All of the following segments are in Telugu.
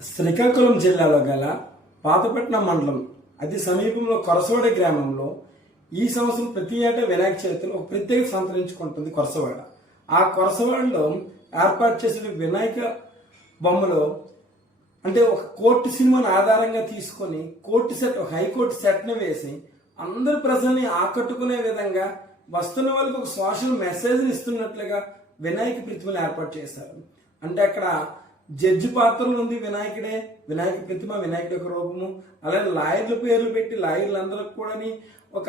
శ్రీకాకుళం జిల్లాలో గల పాతపట్నం మండలం అతి సమీపంలో కొరసవాడ గ్రామంలో ఈ సంవత్సరం ప్రతి ఏటా వినాయక చవితిలో ఒక ప్రత్యేక సంతరించుకుంటుంది కొరసవాడ. ఆ కొరసవాడలో ఏర్పాటు చేసిన వినాయక బొమ్మలో అంటే ఒక కోర్టు సినిమాను ఆధారంగా తీసుకొని కోర్టు సెట్, ఒక హైకోర్టు సెట్ని వేసి అందరు ప్రజల్ని ఆకట్టుకునే విధంగా వస్తున్న వాళ్ళకి ఒక సోషల్ మెసేజ్ని ఇస్తున్నట్లుగా వినాయక ప్రతిమను ఏర్పాటు చేశారు. అంటే అక్కడ జడ్జి పాత్రలు ఉంది వినాయకుడే, వినాయక ప్రతిమ, వినాయకుడి యొక్క రూపము. అలాగే లాయర్ల పేర్లు పెట్టి లాయర్లందరికి కూడా ఒక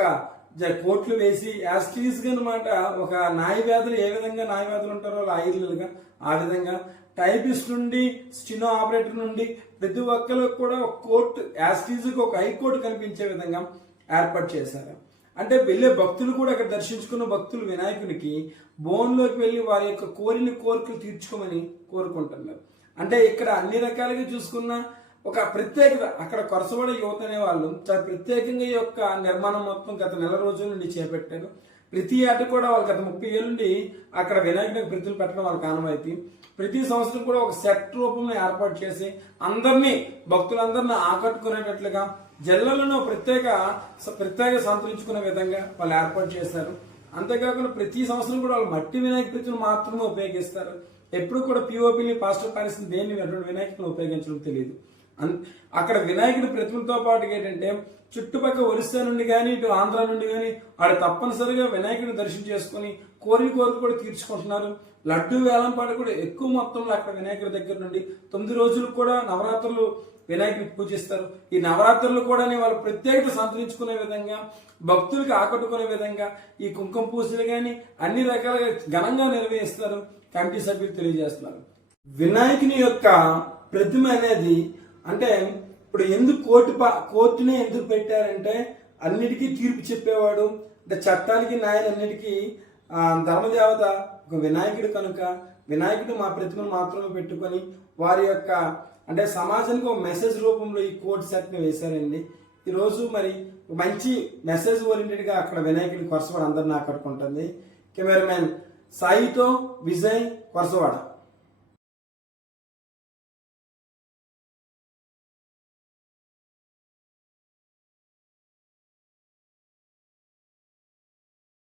కోట్లు వేసి యాస్టీస్గా అనమాట ఒక న్యాయవాదులు ఏ విధంగా న్యాయవాదులు ఉంటారో లాయర్లుగా ఆ విధంగా టైపిస్ట్ నుండి స్టినో ఆపరేటర్ నుండి ప్రతి ఒక్కరికి కూడా ఒక కోర్టు యాస్టీస్కి ఒక హైకోర్టు కనిపించే విధంగా ఏర్పాటు చేశారు. అంటే వెళ్ళే భక్తులు కూడా అక్కడ దర్శించుకున్న భక్తులు వినాయకునికి బోన్లోకి వెళ్ళి వారి యొక్క కోరికలు తీర్చుకోమని కోరుకుంటున్నారు. అంటే ఇక్కడ అన్ని రకాలుగా చూసుకున్న ఒక ప్రత్యేకత, అక్కడ కొరసవాడ యువత అనే వాళ్ళు చాలా ప్రత్యేకంగా ఈ యొక్క నిర్మాణం మొత్తం గత నెల రోజుల నుండి చేపట్టారు. ప్రతి ఏట కూడా వాళ్ళు గత 30 ఏళ్ళ నుండి అక్కడ వినాయకుడికి ప్రతిమలు పెట్టడం వాళ్ళ కారణమైతే ప్రతి సంవత్సరం కూడా ఒక సెట్ రూపంలో ఏర్పాటు చేసి అందరినీ భక్తులందరినీ ఆకట్టుకునేటట్లుగా జిల్లాలను ప్రత్యేక సంతరించుకునే విధంగా వాళ్ళు ఏర్పాటు చేశారు. అంతేకాకుండా ప్రతి సంవత్సరం కూడా వాళ్ళు మట్టి వినాయక ప్రతిమను మాత్రమే ఉపయోగిస్తారు. ఎప్పుడు కూడా పిఓపిని, పాస్టర్ ప్యారిస్ దేన్ని వినాయకులను ఉపయోగించడం తెలియదు. అక్కడ వినాయకుడి ప్రతిమలతో పాటు ఏంటంటే చుట్టుపక్కల ఒరిస్సా నుండి కానీ ఇటు ఆంధ్ర నుండి కానీ వాడు తప్పనిసరిగా వినాయకుడిని దర్శనం చేసుకుని కోరిక కూడా తీర్చుకుంటున్నారు. లడ్డు వేలంపాటు కూడా ఎక్కువ మొత్తంలో అక్కడ వినాయకుడి దగ్గర నుండి 9 రోజులు కూడా నవరాత్రులు వినాయకుడిని పూజిస్తారు. ఈ నవరాత్రులు కూడా వాళ్ళు ప్రత్యేకత సంతరించుకునే విధంగా, భక్తులకు ఆకట్టుకునే విధంగా ఈ కుంకుమ పూజలు కానీ అన్ని రకాలుగా ఘనంగా నిర్వహిస్తారు. కమిటీ సభ్యులు తెలియజేస్తున్నారు. వినాయకుని యొక్క ప్రతిమ అనేది అంటే ఇప్పుడు ఎందుకు కోర్టునే ఎందుకు పెట్టారంటే అన్నిటికీ తీర్పు చెప్పేవాడు, అంటే చట్టాలకి న్యాయాలన్నిటికీ ధర్మదేవత ఒక వినాయకుడు కనుక వినాయకుడు మా ప్రతిమను మాత్రమే పెట్టుకొని వారి యొక్క అంటే సమాజానికి ఒక మెసేజ్ రూపంలో ఈ కోర్టు సెట్ని వేశారండి. ఈరోజు మరి మంచి మెసేజ్ ఓరియంటెడ్గా అక్కడ వినాయకుడి కొరసవాడ అందరిని ఆకట్టుకుంటుంది. కెమెరామెన్ సాయితో విజయ్ కొరసవాడ.